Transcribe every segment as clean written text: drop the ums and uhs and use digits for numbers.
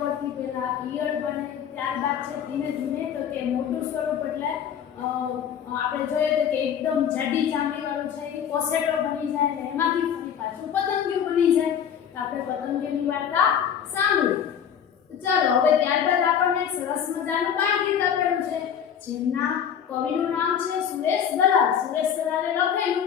ઉપરથી પહેલા ઈયળ બને, ત્યારબાદ છે ધીમે ધીમે તો કે મોટું સ્વરૂપ એટલે આપણે જોઈએ તો કે એકદમ જાડી ચામડી વાળું છે એ કોસેટો બની જાય ને એમાંથી ફરી પાછું પતંગિયું બની જાય. તો આપણે પતંગિયુંની વાર્તા સાંભળી. ચાલો હવે ત્યારબાદ આપણને સરસ મજાનું બાળગીત આપેલું છે જેમના કવિનું નામ છે સુરેશ દલાલ. સુરેશ દલાલે લખેલું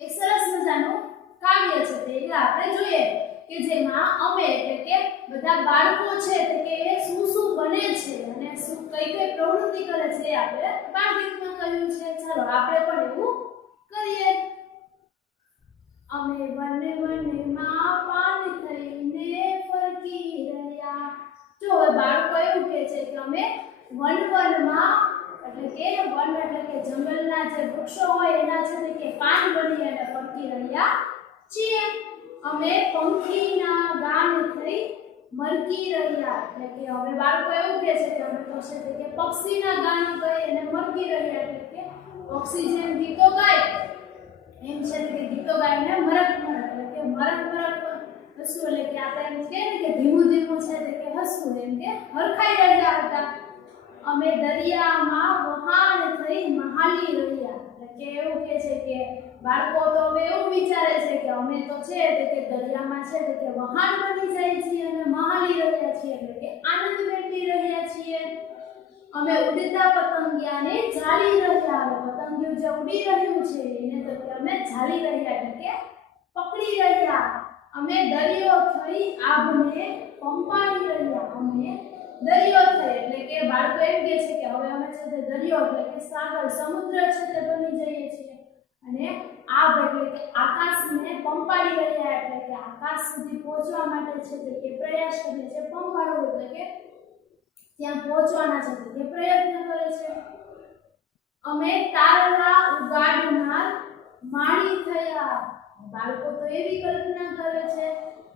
એક સરસ મજાનું કાવ્ય છે તે આપણે જોઈએ કે જેમાં અમે એટલે કે બધા બાળકો છે કે એ શું શું બને છે અને શું કઈ કઈ પ્રવૃત્તિ કરે છે એ આપણે બાળગીતમાં કહ્યું છે. ચાલો આપણે પણ એવું કરીએ. અમે વને વનમાં પાન થઈને ફરકી રહ્યા. જો હવે બાળકો એવું કહે છે કે અમે વન વનમાં એટલે કે વન એટલે કે જંગલના જે વૃક્ષો હોય એના છે કે પાન બની અને ફરકી રહ્યા છીએ. અમે પંખીના ગાન થઈ મરકી રહ્યા એટલે કે હવે બાળકો એવું કહે છે કે અમે તો છે કે પક્ષીના ગાન ગાઈ અને મરકી રહ્યા એટલે કે પક્ષી જેમ ગીતો ગાય એમ છે કે ગીતો ગાઈને મરક મરક એટલે કે મરક મરક હસવું એટલે કે આપણે એમ કહે ને કે ધીમું ધીમું છે કે હસવું એમ કે હરખાઈ રહ્યા હતા. અમે દરિયામાં વહાણ થઈ મહાલી રહ્યા એટલે કે એવું કહે છે કે બાળકો તો હવે એવું વિચારે છે કે અમે તો છે કે દરિયામાં છે કે વહાણ બની જાય છીએ અને મહાલી રહ્યા છીએ એટલે કે આનંદ મેળવી રહ્યા છીએ. અમે ઉડતા પતંગિયાને ઝાલી રહ્યા. પતંગિયું જે ઉડી રહ્યું છે એને તો કે અમે ઝાલી રહ્યા એટલે કે પકડી રહ્યા. અમે દરિયો થઈ આભને પંપાળી રહ્યા. અમે દરિયો થઈ એટલે કે બાળકો એમ કહે છે કે હવે અમે છે તે દરિયો એટલે કે સાગર સમુદ્ર છે તે બની જઈએ છીએ અને આભ એટલે કે આકાશને પંપાળી રહ્યા એટલે કે આકાશ સુધી પહોંચવા માટે છે કે પ્રયાસ કરીએ છીએ. પંપાળવું એટલે કે ત્યાં પહોંચવાના છે કે પ્રયત્ન કરે છે. અમે તારલા ઉગાડનાર માળી થયા. બાળકો તો એવી કલ્પના કરે છે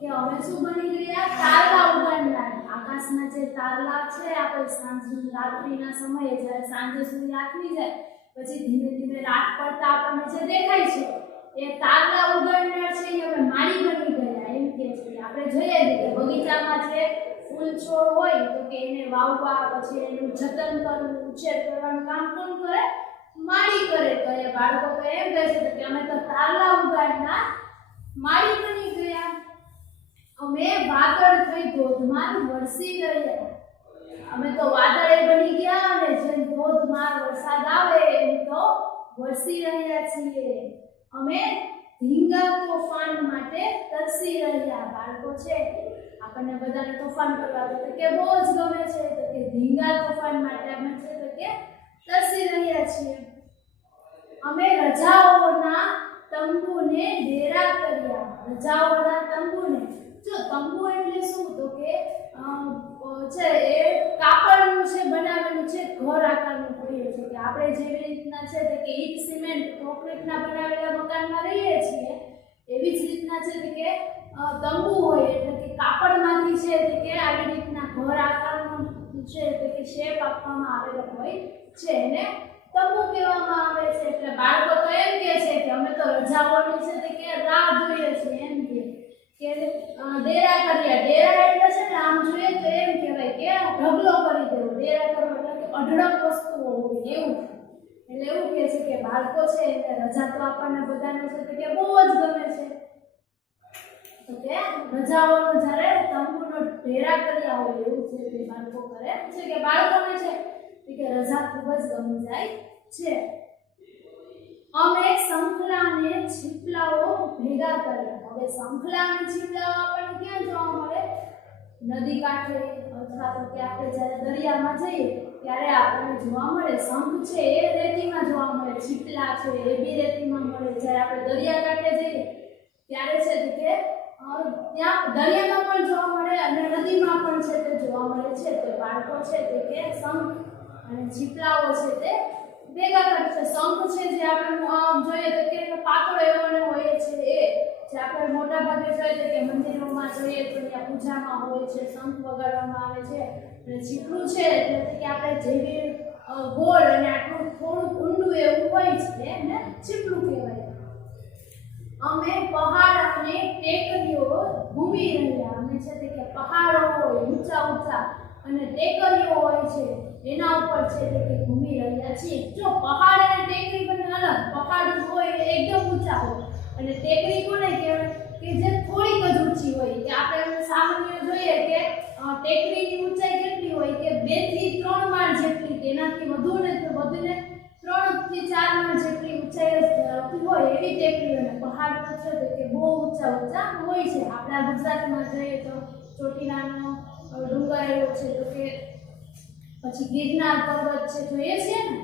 કે અમે શું બની ગયા? તારલા ઉગાડનાર. આકાશના જે તારલા છે આપણે સાંજની રાત્રિના સમયે જ્યારે સાંજે સુધી આથમી જાય પછી ધીમે ધીમે રાત પડતા આપણને જે દેખાય છે એ તારલા ઉગાડનાર છે એ અમે માળી બની ગયા એમ કે છે. આપણે જોઈએ કે બગીચામાં જે ફૂલ છોડ હોય તો કે એને વાવવા પછી એનું જતન કરવું ઉછેર કરવાનું કામ કોણ કરે? માળી કરે. તો એ બાળકો તો એમ કહે છે કે અમે તો તારલા ઉગાડનાર માળી બની ગયા. અમે વાદળ થઈ ધોધમાર વરસી રહ્યા. અમે તો વાદળે બની ગયા અને જેમ ધોધમાર વરસાદ આવે એમ તો વરસી રહ્યા છીએ. અમે ધીંગા તોફાન માટે તરસી રહ્યા. બાળકો છે આપણને બધાને તોફાન કરવા તો કે બહુ જ ગમે છે તો કે ધીંગા તોફાન માટે અમે છે તો કે તરસી રહ્યા છીએ. અમે રજાઓના તંબુને ડેરા કર્યા. રજાઓના તંબુને જો તંબુ એટલે શું તો કે છે એ કાપડનું છે બનાવેલું છે ઘર આકારનું કહીએ છીએ કે આપણે જેવી રીતના છે કે ઈટ સિમેન્ટ કોન્ક્રીટના બનાવેલા મકાનમાં રહીએ છીએ એવી જ રીતના છે કે તંબુ હોય એટલે કે કાપડમાંથી છે કે આવી રીતના ઘર આકારનું છે કે શેપ આપવામાં આવેલો હોય છે ને તંબુ કહેવામાં આવે છે. એટલે બાળકો તો એમ કહે છે કે અમે તો રજાઓની છે કે રાહ જોઈએ છીએ એમ કે ડેરા કર્યા. ડેરા એટલે છે ને આમ જોઈએ તો એમ કહેવાય કે ઢગલો કરી દેવો. ડેરા કરવો એટલે કે અઢળક વસ્તુઓ હોય એવું. એટલે એવું કહે છે કે બાળકો છે એટલે રજા તો આપણને બધાને છે કે બહુ જ ગમે છે તો કે રજાઓનો જ્યારે તંબુનો ડેરા કર્યા હોય એવું છે કે બાળકો કરે છે કે બાળકોને છે કે રજા ખૂબ જ ગમી જાય છે. અમે શંખલા અને છીપલાઓ ભેગા કર્યા. હવે શંખલા અને છીપલાઓ આપણને ક્યાં જોવા મળે? નદી કાંઠે અથવા તો કે આપણે જ્યારે દરિયામાં જઈએ ત્યારે આપણને જોવા મળે. શંખ છે એ રેતીમાં જોવા મળે, છીપલા છે એ બી રેતીમાં મળે. જ્યારે આપણે દરિયા કાંઠે જઈએ ત્યારે છે કે ત્યાં દરિયામાં પણ જોવા મળે અને નદીમાં પણ છે તે જોવા મળે છે. તો બાળકો છે તે કે શંખ અને છીપલાઓ છે તે ભેગા કરશે. શંખ છે જે આપણે જોઈએ તો કે પાતળો એવો હોય છે એ જે આપણે મોટા ભાગે જોઈએ કે મંદિરોમાં જોઈએ તો ત્યાં પૂજામાં હોય છે શંખ વગાડવામાં આવે છે. અને છીપલું છે એટલે કે આપણે જેવી ગોળ અને આટલું થોડું ઊંડું એવું હોય છે એને છીપલું કહેવાય. અમે પહાડ અને ટેકરીઓ ઘૂમી રહ્યા. અમે છે તે કે પહાડો હોય ઊંચા ઊંચા અને ટેકરીઓ હોય છે એના ઉપર છે તે કે ઘૂમી રહ્યા છીએ જો પહાડ અને ટેકરી બંને અલગ પહાડ હોય એ એકદમ ઊંચા હોય અને ટેકરી કોને કહેવાય કે જે થોડીક જ ઊંચી હોય કે આપણે સામાન્ય જોઈએ કે ટેકરીની ઊંચાઈ કેટલી હોય કે 2 થી 3 માળ જેટલી તેનાથી વધુને 3 થી 4 માળ જેટલી ઊંચાઈ ધરાવતી હોય એવી ટેકરી અને પહાડ તો છે કે બહુ ઊંચા ઊંચા હોય છે આપણા ગુજરાતમાં જોઈએ તો ચોટીલાનો ડુંગર એવો છે તો કે પછી ગિરનાર પર્વત છે જોઈએ છે ને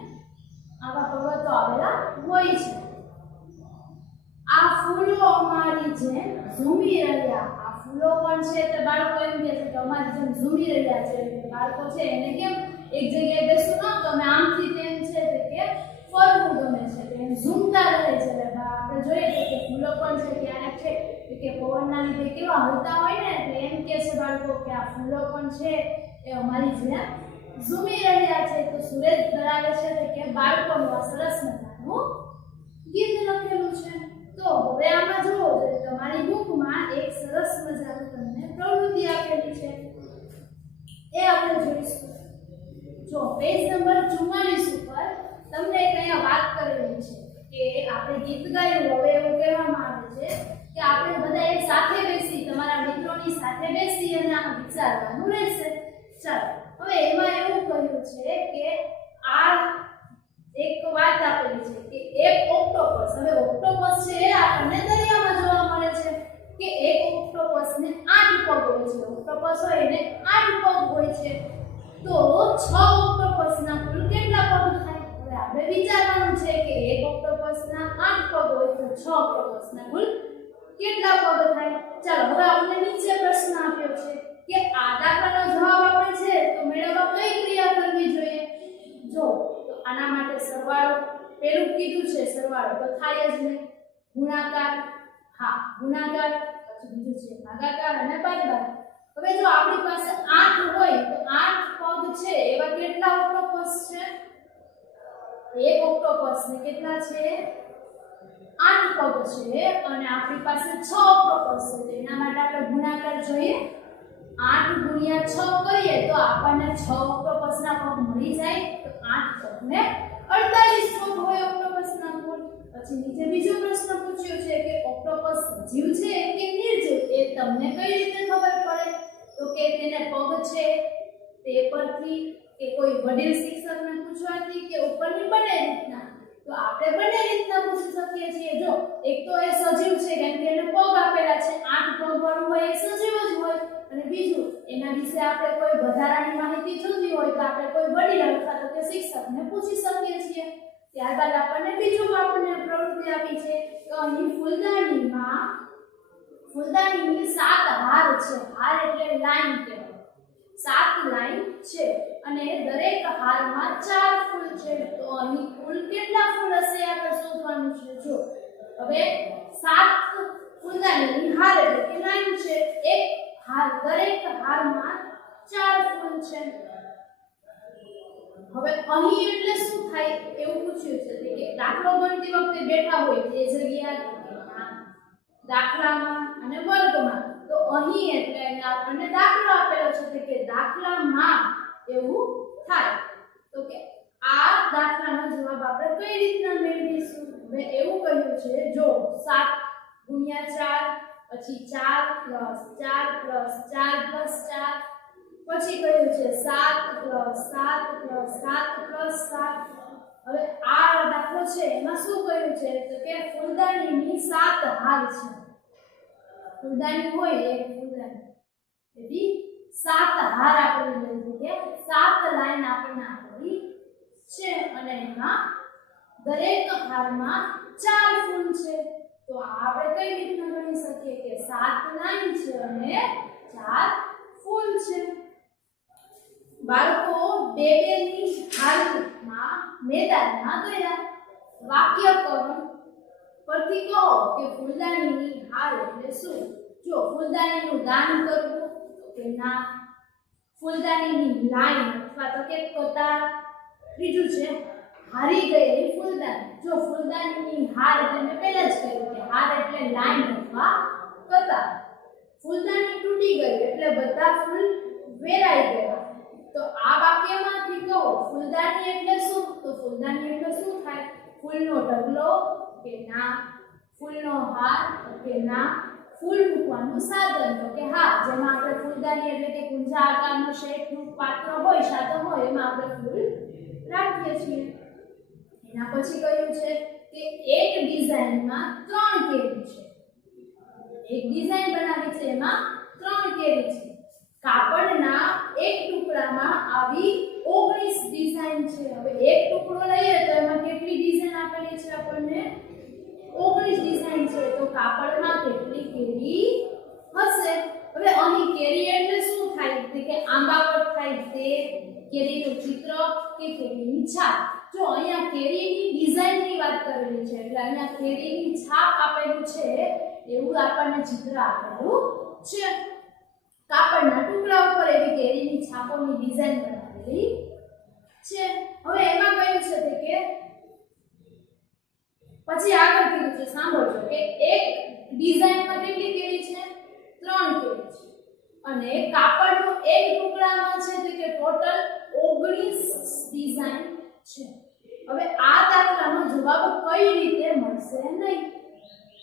આવા પર્વતો આવેલા હોય છે આ ફૂલો અમારી જેમ ઝૂમી રહ્યા આ ફૂલો પણ છે તે બાળકો એમ કહે છે કે અમારી જેમ ઝૂમી રહ્યા છે બાળકો છે એને કેમ એક જગ્યાએ બેસવું ન ગમે આમથી તેમ છે કે ફરવું ગમે છે એમ ઝૂમતા રહે છે આપણે જોઈએ કે ફૂલો પણ છે ક્યારેક છે કે પવનના લીધે કેવા હલતા હોય ને એટલે એમ કહે છે બાળકો કે આ ફૂલો પણ છે એ અમારી જેમ ઝૂમી રહ્યા છે તો સુરેશ ધરાવે છે કે બાળકોનું આ સરસ મજાનું ગીત લખેલું છે તો હવે આમાં જુઓ તમારી બુકમાં એક સરસ મજાનું તમને પ્રવૃત્તિ આપેલી છે એ આપણે જોઈશું જો પેજ નંબર 44 ઉપર તમને એક અહીંયા વાત કરેલી છે કે આપણે ગીત ગાયું હવે એવું કહેવામાં આવે છે કે આપણે બધા એક સાથે બેસી તમારા મિત્રોની સાથે બેસી અને આ વિચારવાનું રહેશે ચાલો હવે એમાં એવું કહ્યું છે કે આ એક વાત આપેલી છે કે એક ઓક્ટોપસ હવે ઓક્ટોપસ છે આપણને દરિયામાં જોવા મળે છે કે એક ઓક્ટોપસને 8 પગ હોય છે ઓક્ટોપસ હોય એને 8 પગ હોય છે તો 6 ઓક્ટોપસના કુલ કેટલા પગ થાય હવે આપણે વિચારવાનું છે કે એક ઓક્ટોપસના 8 પગ હોય તો 6 ઓક્ટોપસના કુલ કેટલા પગ થાય ચાલો હવે આપણે નીચે પ્રશ્ન આપ્યો છે કે આ દાખલાનો જવાબ આપણે છે તો મેળવવા કઈ ક્રિયા કરવી જોઈએ જો તો આના માટે સરવાળો પેલું કીધું છે સરવાળો તો થાય જ નહીં ગુણાકાર હા ગુણાકાર પછી બીજું છે ભાગાકાર અને બાદબાકી હવે જો આપણી પાસે 8 હોય તો 8 પગ છે એવા કેટલા ઓક્ટોપસ છે એક ઓક્ટોપસ ને કેટલા છે 8 પગ છે અને આપણી પાસે 6 ઓક્ટોપસ છે તો એના માટે આપણે ગુણાકાર જોઈએ 8 ગુણ્યા 6 કરીએ તો આપણને 6 ઓક્ટોપસના પગ મળી જાય તો 8 પગને 48 પગ હોય ઓક્ટોપસના કુલ પછી નીચે બીજો પ્રશ્ન પૂછ્યો છે કે ઓક્ટોપસ સજીવ છે કે નિર્જીવ એ તમને કઈ રીતે ખબર પડે તો કે તેને પગ છે તે પરથી કે કોઈ વડીલ શિક્ષકને પૂછવાથી કે ઉપરની બંને રીતના તો આપણે બંને રીતના પૂછી શકીએ છીએ જો એક તો એ સજીવ છે કેમ કે એને પગ આપેલા છે 8 પગ વાળું હોય એ સજીવ જ હોય અને બીજું એના વિશે આપણે કોઈ વધારાની માહિતી જોઈતી હોય તો આપણે કોઈ વડીલ અથવા તો કે શિક્ષકને પૂછી શકીએ છીએ ત્યારબાદ આપણને બીજું આપણને પ્રવૃત્તિ આપી છે કે અહીં ફૂલદાનીની 7 હાર છે હાર એટલે લાઈન કહેવાય 7 લાઈન છે અને દરેક હારમાં 4 ફૂલ છે તો અહીં કુલ કેટલા ફૂલ હશે આપણે શોધવાનું છે જો હવે 7 ફૂલદાનીની હાર એટલે કે લાઈન છે એક હાર દરેક હારમાં 4 ફૂલ છે હવે અહીં એટલે શું થાય એવું પૂછ્યું છે કે દાખલો ગણતી વખતે બેઠા હોય તે જગ્યા દાખલામાં અને વર્ગમાં તો અહીં એટલે આપણને દાખલો આપેલો છે કે દાખલામાં એવું થાય તો કે આ દાખલાનો જવાબ આપણે કઈ રીતના મેળવીશું હવે એવું કહ્યું છે જો 7 ગુણ્યા 4 પછી 4 પ્લસ 4 પ્લસ 4 પ્લસ 4 પછી કહ્યું છે 7 પ્લસ 7 પ્લસ 7 પ્લસ 7 હવે આ દાખલો છે એમાં શું કહ્યું છે તો કે ફૂલદાનીની 7 હાર છે ફૂલદાની હોય એક ફૂલદાની એવી 7 હાર આપણે લીધી કે 7 લાઈન આપણને આપેલી છે અને એમાં દરેક હારમાં 4 ફૂલ છે તો આપણે કઈ રીતના ગણી શકીએ કે 7 લાઈન છે અને 4 ફૂલ છે બાળકો ની હાલમાં મેદાનમાં ગયા વાક્યકરણ પરથી કહો કે ફૂલદાનીની હાર એટલે શું જો ફૂલદાનીનું દાન કરવું તો કે ના ફૂલદાનીની લાઈન અથવા તો કે કતાર ત્રીજું છે હારી ગયેલી ફૂલદાની જો ફૂલદાનીની હાર એટલે મેં પહેલા જ કહ્યું કે હાર એટલે લાઈન અથવા કતાર ફૂલદાની તૂટી ગઈ એટલે બધા ફૂલ વેરાઈ ગયા. તો આ વાક્યમાંથી કહો ફૂલદાની એટલે શું? તો ફૂલદાની એટલે શું થાય? ફૂલનો ઢગલો કે ના, ફૂલનો હાર કે ના, ફૂલ મૂકવાનું સાધન તો કે હા, જેમાં આપણે ફૂલદાની એટલે કે કુંજા આકારનું શેપનું પાત્ર હોય, સાધન હોય, એમાં આપણે ફૂલ રાખીએ છીએ. એના પછી કહ્યું છે કે એક ડિઝાઇનમાં 3 કેરી છે. એક ડિઝાઇન બનાવી છે, એમાં 3 કેરી છે. કાપડના એક ટુકડામાં આવી 19 ડિઝાઇન છે. હવે એક ટુકડો લઈએ તો એમાં કેટલી ડિઝાઇન આપેલી છે? આપણને 19 ડિઝાઇન છે. તો કાપડમાં કેટલી કેરી હશે? હવે અહીં કેરી એટલે શું થાય? કે આંબા પર થાય તે કેરીનું ચિત્ર કે કેરીની છાપ. જો અહીંયા કેરીની ડિઝાઇનની વાત કરેલી છે એટલે અહીંયા કેરીની છાપ આપેલું છે એવું આપણને ચિત્ર આપેલું છે. કાપડના ટુકડા ઉપર એવી કેરીની છાપોની ડિઝાઇન બનાવેલી છે. હવે એમાં કહ્યું છે કે પછી આગળ કીધું છે, સાંભળજો કે એક ડિઝાઇનમાં કેટલી કેરી છે? 3 કેરી છે. અને કાપડનો એક ટુકડામાં છે તો કે ટોટલ 19 ડિઝાઇન છે. હવે આ દાખલાનો જવાબ કઈ રીતે મળશે નહીં?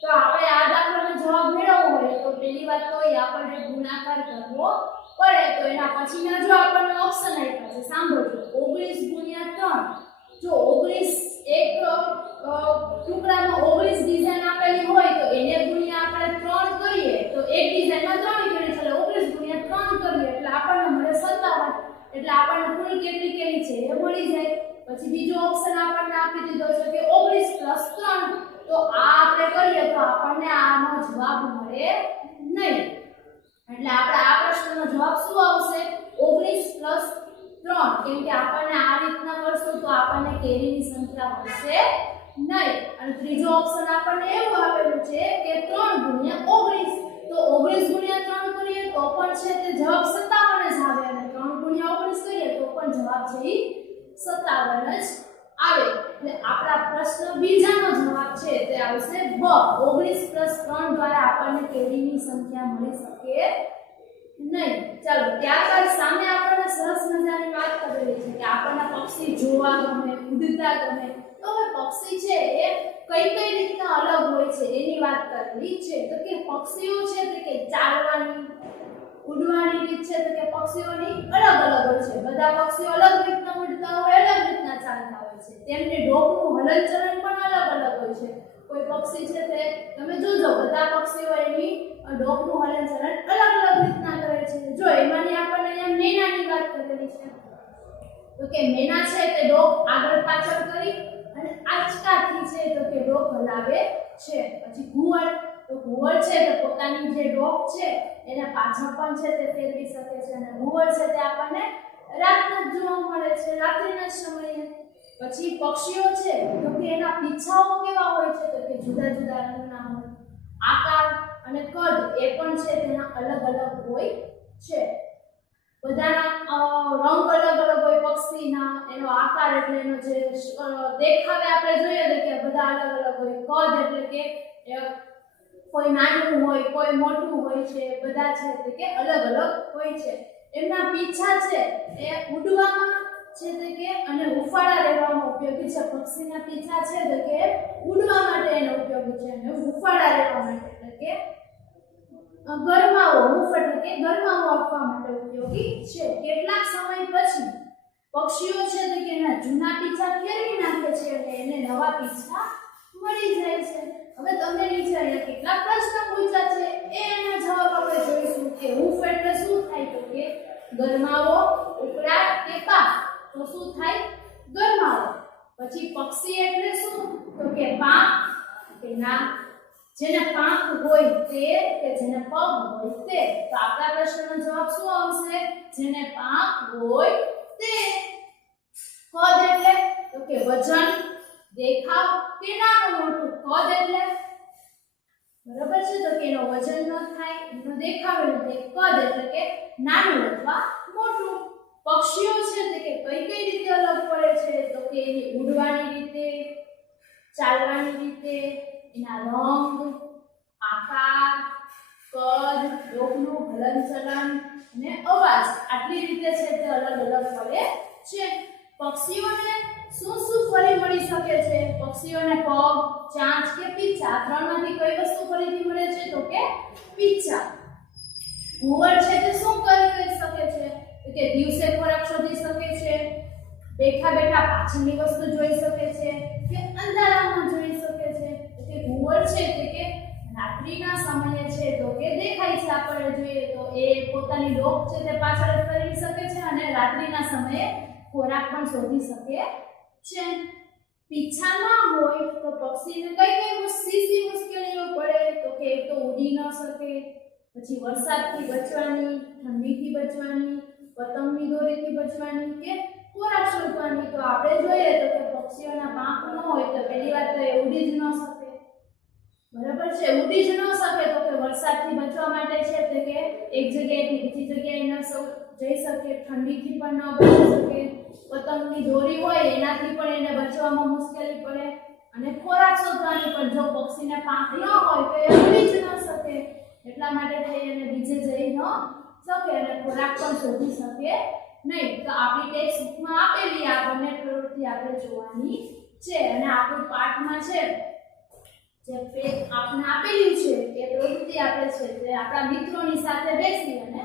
તો આપણે આ દાખલાનો જવાબ મેળવવો હોય તો પહેલી વાત તો એ આપણને ગુણાકાર કરવો પડે. તો એના પછીના જો આપણને ઓપ્શન આપ્યા છે, સાંભળજો, 19 × 3. જો 19 એક ટુકડામાં 19 ડિઝાઇન આપેલી હોય તો એને ગુણ્યા આપણે 3 કરીએ તો એક ડિઝાઇનમાં 3 કેરી છે એટલે 19 × 3 કરીએ એટલે આપણને મળે 57. એટલે આપણને કુલ કેટલી કેરી છે એ મળી જાય. પછી બીજો ઓપ્શન આપણને આપી દીધો છે કે 19 + 3. તો આ આપણે કરીએ તો આપણને આનો જવાબ મળે નહીં. એટલે આપણે આ પ્રશ્નનો જવાબ શું આવશે? 19 + 3. કેમ કે આપણને આ રીતના કરશું તો આપણને કેરીની સંખ્યા મળશે નહીં. અને ત્રીજો ઓપ્શન આપણને એવું આપેલું છે કે 3 × 19. તો 19 × 3 કરીએ તો પણ છે તે જવાબ 57 જ આવે અને 3 × 19 કરીએ તો પણ જવાબ છે એ 57 જ આવે. એટલે આપણા પ્રશ્ન બીજાનો જવાબ છે તે આવશે બ. 19 + 3 દ્વારા આપણને કેરીની સંખ્યા મળી શકે નહીં. ચાલો ત્યારબાદ સામે આપણને સરસ મજાની વાત કરેલી છે કે આપણને પક્ષી જોવા ગમે, ઉડતા ગમે. તો હવે પક્ષી છે એ કઈ રીતના અલગ હોય છે એની વાત કરેલી છે. તો કે પક્ષીઓ છે તે કે ચાલવાની, ઉડવાની રીત છે તો કે પક્ષીઓની અલગ હોય છે. બધા પક્ષીઓ અલગ રીતના ઉડતા હોય, અલગ રીતના ચાલતા હોય છે. તેમની ડોકનું હલનચલન પણ અલગ હોય છે. કોઈ પક્ષી છે તે તમે જોજો બધા પક્ષીઓ એની ડોકનું હલનચલન અલગ રીતના કરે છે. જો એમાંની આપણને અહીંયા મેનાની વાત કરેલી છે તો કે મેના છે તે ડોક આગળ પાછળ કરી અને આંચકાથી છે તો કે ડોક હલાવે છે. પછી ઘુવડ, તો ઘુવડ છે તે પોતાની જે ડોક છે એને પાછળ પણ છે તે ફેરવી શકે છે અને ઘુવડ છે તે આપણને રાતના જોવા મળે છે, રાત્રિના સમયે. પછી પક્ષીઓ છે તો કે એના પીછાઓ કેવા હોય છે તો કે જુદા રંગના હોય. આકાર અને કદ એ પણ છે તેના અલગ હોય છે. બધાના રંગ અલગ હોય પક્ષીના, એનો આકાર એટલે એનો જે દેખાવે આપણે જોઈએ તો કે બધા અલગ હોય. કદ એટલે કે કોઈ નાનું હોય, કોઈ મોટું હોય છે, બધા છે તે કે અલગ હોય છે. એમના પીછા છે એ ઉડવામાં છે તે કે અને હુંફાળા રહેવામાં ઉપયોગી છે. પક્ષીના પીછા છે તો કે ઉડવા માટે એનો ઉપયોગી છે અને હુંફાળા રહેવા માટે એટલે કે ગરમાવો, હૂંફ એટલે કે ગરમાવો આપવા માટે ઉપયોગી છે. કેટલાક સમય પછી પક્ષીઓ છે તો કે એના જૂના પીછા ફેરવી નાખે છે અને એને નવા પીછા મળી જાય છે. હવે તમને નીચે અહીંયા કેટલાક પ્રશ્ન પૂછ્યા છે એના જવાબ આપણે જોઈશું કે હૂંફ એટલે શું થાય તો કે ગરમાવો, ઉકળાટ કે પાક. તો શું થાય? ગરમાવો. પછી પક્ષી એટલે શું તો કે પાંખ કે ના, જેને પાંખ હોય તે કે જેને પગ હોય તે. તો આપણા પ્રશ્નનો જવાબ શું આવશે? જેને પાંખ હોય તે. કદ એટલે તો કે વજન, દેખાવ કે નાનું મોટું. કદ એટલે બરાબર છે તો કે એનો વજન ન થાય, એનો દેખાવ ન થાય. કદ એટલે કે નાનું અથવા મોટું. પક્ષીઓ છે તે કે કઈ રીતે અલગ પડે છે તો કે એની ઉડવાની રીતે, ચાલવાની રીતે, એના રંગ, આકાર, કદ, ડોકનું હલનચલન અને અવાજ આટલી રીતે છે તે અલગ અલગ પડે છે. પક્ષીઓને શું શું ફરી મળી શકે છે? પક્ષીઓને પગ, ચાંચ કે પીંછા આ ત્રણમાંથી કઈ વસ્તુ ફરીથી મળે છે? તો કે પીંછા. ઘુવડ છે તે શું કરી શકે છે? તો કે દિવસે ખોરાક શોધી શકે છે, બેઠા બેઠા પાછળની વસ્તુ જોઈ શકે છે કે અંધારામાં જોઈ શકે છે. તો કે ઘુવડ છે તે કે રાત્રિના સમયે છે તો કે દેખાય છે આપણે જોઈએ તો એ પોતાની ડોક છે તે પાછળ ફેરવી શકે છે અને રાત્રિના સમયે ખોરાક પણ શોધી શકે છે. પીંછા ના હોય તો પક્ષીને કઈ કઈ મુશ્કેલીઓ પડે? તો કે એક તો ઉડી ન શકે, પછી વરસાદથી બચવાની, ઠંડીથી બચવાની, પતંગની દોરીથી બચવાની કે ખોરાક શોધવાની. તો આપણે જોઈએ તો કે પક્ષીઓના પાંખ ન હોય તો પહેલી વાત તો એ ઉડી જ ન શકે. બરાબર છે, ઉડી જ ન શકે તો કે વરસાદથી બચવા માટે છે તે કે એક જગ્યાએથી બીજી જગ્યાએ ન જઈ શકે, ઠંડીથી પણ ન બચી શકે, પતંગની દોરી હોય એનાથી પણ એને બચવામાં મુશ્કેલી પડે અને ખોરાક શોધવાની પણ જો પક્ષીને પાંખ ન હોય તો એ ઉડી જ ન શકે. એટલા માટે થઈ અને બીજે જઈ ન શકે અને ખોરાક પણ શોધી શકે નહીં. તો આપણી ટેક્સ્ટમાં આપેલી આ બંને પ્રવૃત્તિ આપણે જોવાની છે અને આપણું પાઠમાં છે જે આપણે આપેલું છે એ પ્રવૃત્તિ આપણે છે તે આપણા મિત્રોની સાથે બેસી અને